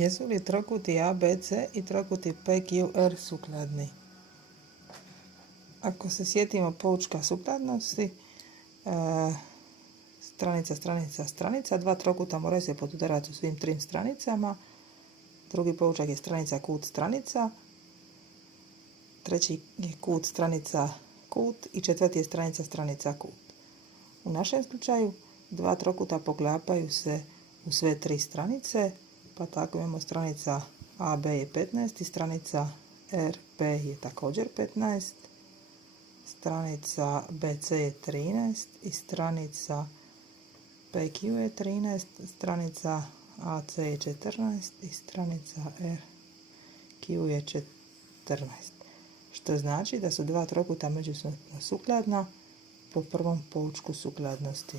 Jesu li trokuti ABC i trokuti PQR sukladni? Ako se sjetimo poučka sukladnosti, stranica, dva trokuta moraju se podudarati u svim trim stranicama. Drugi poučak je stranica kut stranica, treći je kut stranica kut i četvrti je stranica kut. U našem slučaju dva trokuta poklapaju se u sve tri stranice, pa tako imamo stranica AB je 15 i stranica RP je također 15, stranica BC je 13 i stranica PQ je 13, stranica AC je 14 i stranica RQ je 14. Što znači da su dva trokuta međusobno sukladna po prvom poučku sukladnosti.